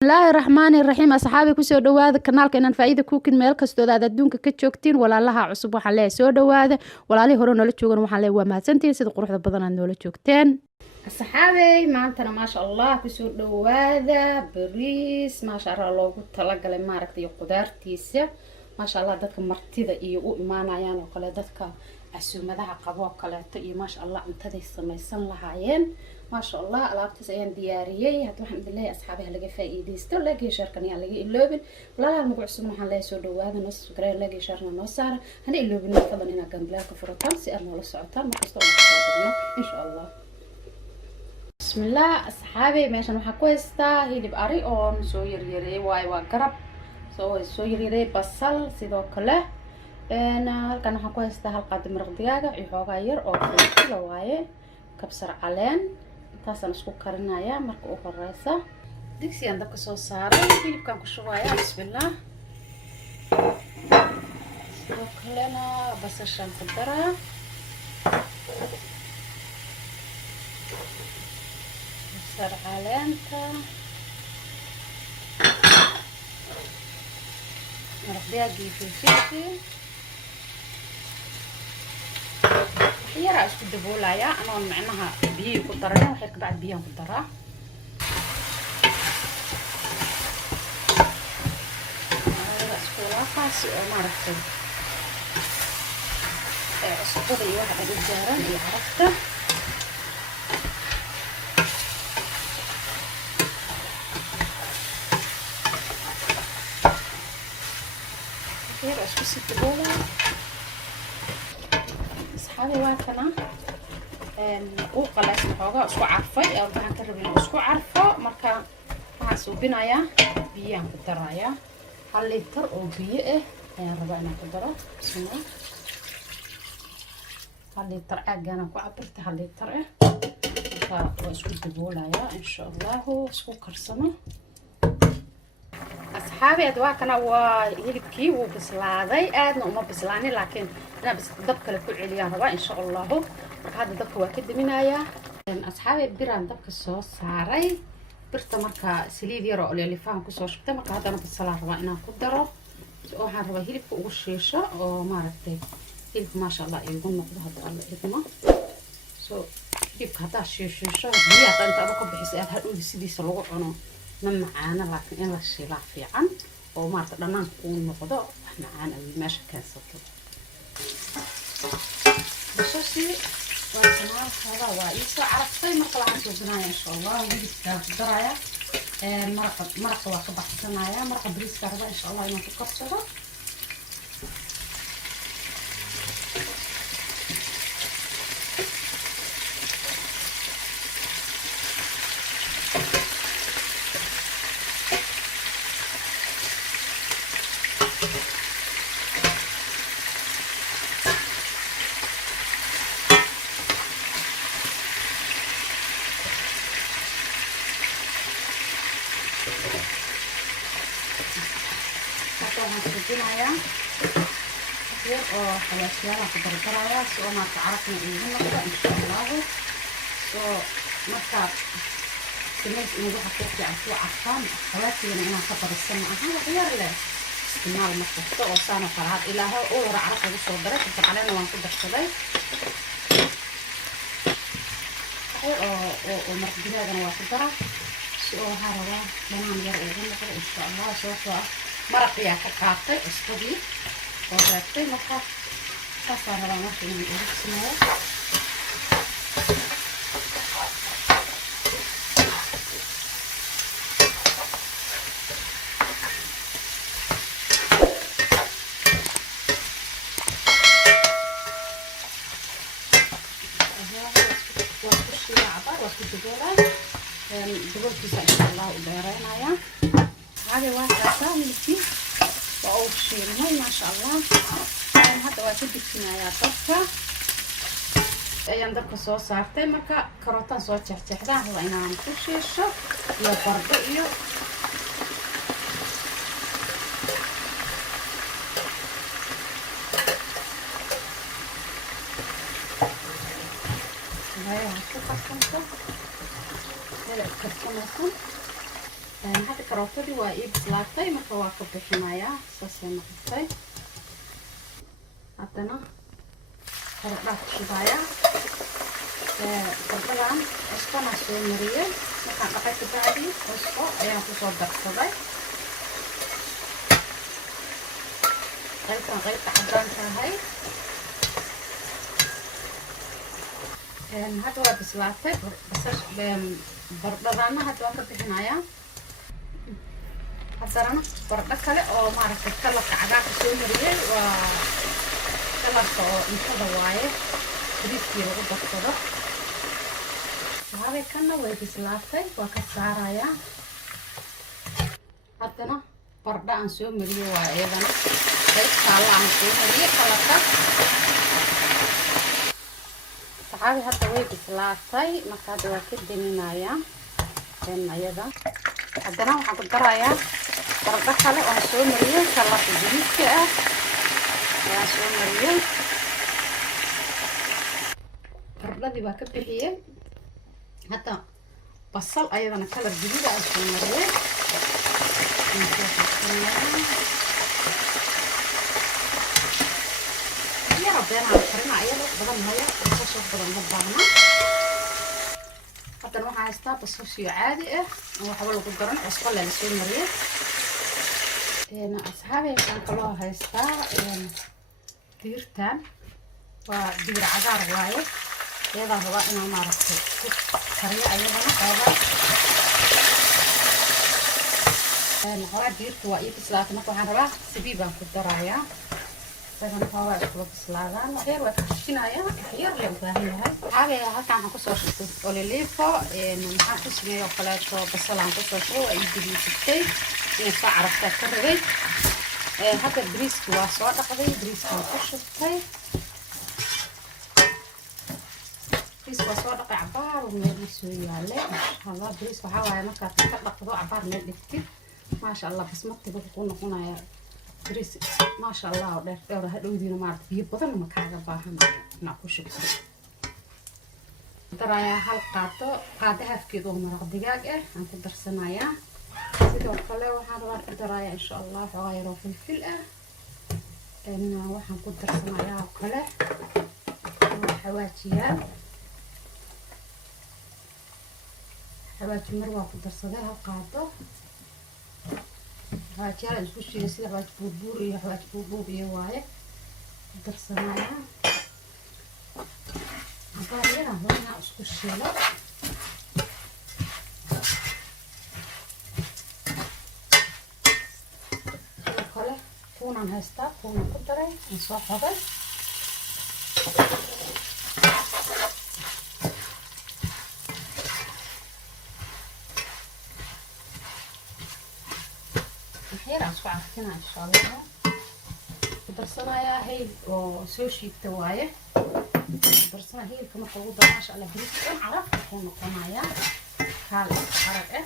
bismillaahi raxmaani raxiim asxaabi kusoo dhawaada kanaalka inaan faa'iida kuukin meel kastooda aad adduunka ka joogtiin walaalaha cusub waxaan leeyahay soo dhawaada walaalihii hore noola joogan waxaan leeyahay waa mahadsantihiin sida quruxda badan aad noola joogteen asxaabey maantana maasha allah kusoo dhawaada bariis maasha allah loogu talagalay maaragtay iyo qudaartiisa maasha allah dadka martida iyo u imaanayaan oo kale dadka casuumadaha qabo oo kaleeto iyo maasha allah cuntaday samaysan lahaayeen ما شاء الله alaabtaas ayaan diyaariyay hadda waxaan idin leeyahay asxaabaha laga faa'iideysto laakiin sharkan ayaa laga iloobin walaalaha nagu cusub waxaan leeyahay soo dhawaada noo subscribe laakiin sharna noo saara hana iloobin fadlan inaad gambalaalka furataan si aad noola socotaan markasta oo aan soo dhigno insha allah bismillah asxaabi meeshan waxaan ku haystaa hilib ari oo soo yaryareeyay waa garab soo yaryareeyay basal sidoo kale halkan waxaan ku haystaa hal qaad maraq digaaga iyo xoogaa yar oo filfil waaye kabsar caleen taasaan isku karinaya marka ugu horeysa digsigan dabka soo saaray hilibkan ku shubaya bismillah sidoo kalena basashan ku daraa kabsar caleenta maraq digaagii filfilkii يرى اسكو دبولايا انا معناها بيي ku darana waxay ka bacd biyan ku daraa isku laaqaas oo maaragtay isqada iyo waxa ay jaaran iyo carafta yara isku sidboolaa هذا واكنا وقلاش نحوغا اسكو عرفاي او waxaan ka rabin isku carfo marka waxa suubinaya biyan ku daraya 1 litir oo biyo ah ayaan rabaa inaan ku daro bismillah 1 litir aagana ku cabirta 1 litir ah waa isku daboolaya insha Allah isku karsano asxaabi adwaakana waa hilibkii wuu bislaaday aadna uma bislaanin laakiin أنا بس دب كله كل عليا ربع إن شاء الله هذا دب واحد منايا أصحابي بران دب كسوس سعري برتمرك سليد يرى اللي فاهم كسوس برتمرك هذا أنا بالصلاة ربع أنا قدره وحن ربع هيلك فوق الشاشة وما رتب هيلك ما شاء الله يقول نقدر هذا الإدمة هيلك هذا الشاشة هي أنت أبغى بحس هالقول سيدي سلوق أنا من معانا لكن إلا الشيء لا في عن وما تقدرنا نكون نقدر إحنا عنا الماشي كاسة بشاشي واسمعوا هذا وايسا عرفتي مرقة عسل بنايا إن شاء الله ويجيسكا درايا مرقة واقبة حسنايا مرقة بريسكا ربا إن شاء الله ينو تقصده سجنايا كثير أو حلاشيا راح تبردرايا سو ما تعرفنا إنه نقدر إن شاء الله سو مرتا سمعت إنه راح تحكي عن سوء عفان خلاص يعني أنا خطر السماء هذا غير له استعمال مختص أو سنة فرعات إلى هو أو راح أعرفه بس وبرك تطلع علينا وانقدر شوي أو مرتبة أنا واقدرها سو هذا بنام يرى إن شاء الله سو مرقيا كقاطع استوي وراكتي مرقه صار راه ماشي من السماء إن شاء الله وبيرينايا هذا واحد سامي وأول شيء ما شاء الله هذا واحد بكنايا طبخة أيام دبك صوص صارتي مركا كروتان صوص تحتحدا هو أنا عم كوشيشة يا برضو هاي هشوف الخمسة هلا كرتونكم هذا كروتدي وإيه بسلاطي مكواكب بحماية ساسي نقطي عندنا قربات شبايا قربان أسفنا سوى مرية نحن لقيت بعدي أسفو أيام تصور دقصدي غير تحضان هاي هذا هو بسلاطي بس بردانا هذا هو بحماية هذا بردا كله أو ما أعرف كله كعادات سوى مرية كله إنتظر وايه بريسكي وقبض كده هذا كنا ويبسلاطي وكسارايا هذا بردا عن سوى مرية وايضا بس كلا عن سوى مرية كلا صحابي هذا ويبسلاطي ما كده وكده نايا كان أيضا هذا وحقد درايا بردا كله عن سوى مرية كلا في بريسكي يا سوى مرية بردي baa ka bixiyay hada basal ayadana kala jidida aan soo mariyay ya rabbeena karina ayada badan haya basasha badan ma baahna hada waxa haystaa basasha caadi ah oo waxa lagu daran cusbo la soo mariyay asxaabi aan kala haystaa digirtan waa digir cagaar waaye هذا هو أنا ما عرفت طريقة أيضا هذا الغرض ديرت وإيه بسلاطة ما كان ربع سبيبا في الدراية هذا هو أكل بسلاطة غير وتشينا يا خير اللي بتاعها هذا كان هكسر ولا ليفا من حاسس إنه يأكلات بصل عن كسر شو يجيب يسكتي ينفع عرفت كذا هذا بريسك واسوات قضية بريسك وكشفتي بريس واسوار دقي عبار وميل يسوي عليه هذا بريس وحاوي marka ka dhaqdo cabaar meel dhigtid ma sha Allah basmati wuxuu ku noqonayaa بريس ما شاء الله dheer hadhowdiina maarta biyo badan ma kaaga baahan na ku shubto daraya hal qaado hafkeedu maraq digaag ah aan ku darsanayaa sidoo kale waxaan rabaa ku daraya insha Allah xoogayro filfil ah waxaan ku darsanayaa kale xawaajiyaal حواجي مروة في درسها قاطة حواجي على الكوشي يصير حواجي بوربوري حواجي بوربوري واي درسها معايا عطاريها هنا اسكوشي لا كله كون عن هستا كون كتري نصح هذا عرفتنا إن شاء الله درسنا يا هي وسوشي بتوايه درسنا هي كما قلوبها ما شاء الله بريس كون عرف كون قنايا كال حركة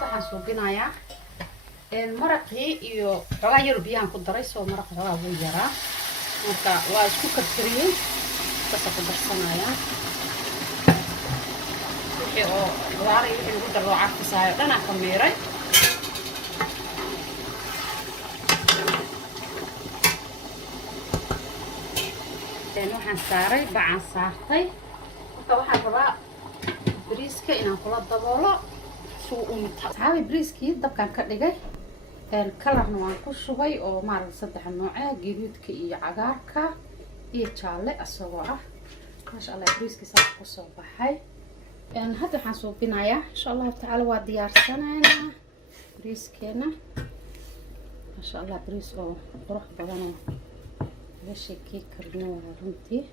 waxaan suubinayaa maraqii iyo xogaa yar biyaan ku daray soo maraq xogaa wuu yaraa marka waa isku karkariyey sasa ku darsanayaa oo waari wixii lagu daro carfisaayo dhana ka miiray waxaan saaray bacaan saartay marka waxaan rabaa bariiska inaan kula daboolo suu u mid tahay bariiskii dabkaan ka dhigay kalarna waan ku shubay oo maaragtay saddex nooc ah gaduudka iyo cagaarka iyo jaalle asagoo ah maasha Allah bariiskii sax ku soo baxay هذا waxaan suubinayaa insha Allah taala waa diyaarsanaynaa bariiskeena ma sha Allah bariis oo qurux badan oo la sheekay karno runtii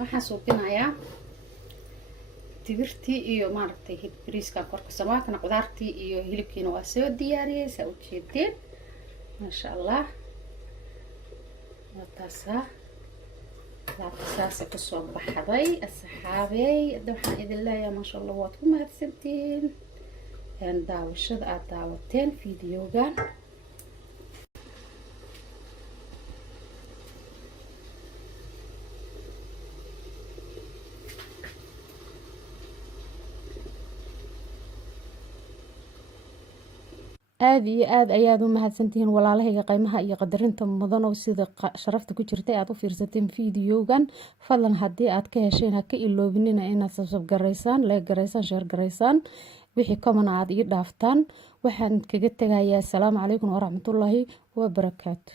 waxaan suubinayaa digirtii iyo maaragtay bariiska korka samaakana qudaartii iyo hilibkiina waa soo diyaariyay saa u jeedeen ma sha Allah وتاسا كسو بحضي الصحابي دوحان إذن الله يا ما شاء الله واتكم هاتسنتين داوشد داوتين فيديوغان aad iyo aad ayaad u mahadsantihiin walaalahayga qiimaha iyo qadarinta mudan oo sida sharafta ku jirtay aad u fiirsateen fiidiyogan. fadlan haddii aad ka hesheen ha ka iloobinina inaad subscribe garaysaan, like garaysaan, share garaysaan, wixii comment aad ii dhaaftaan. waxaan kaga tegayaa assalaamu calaykum waraxmatullaahi wabarakaatu.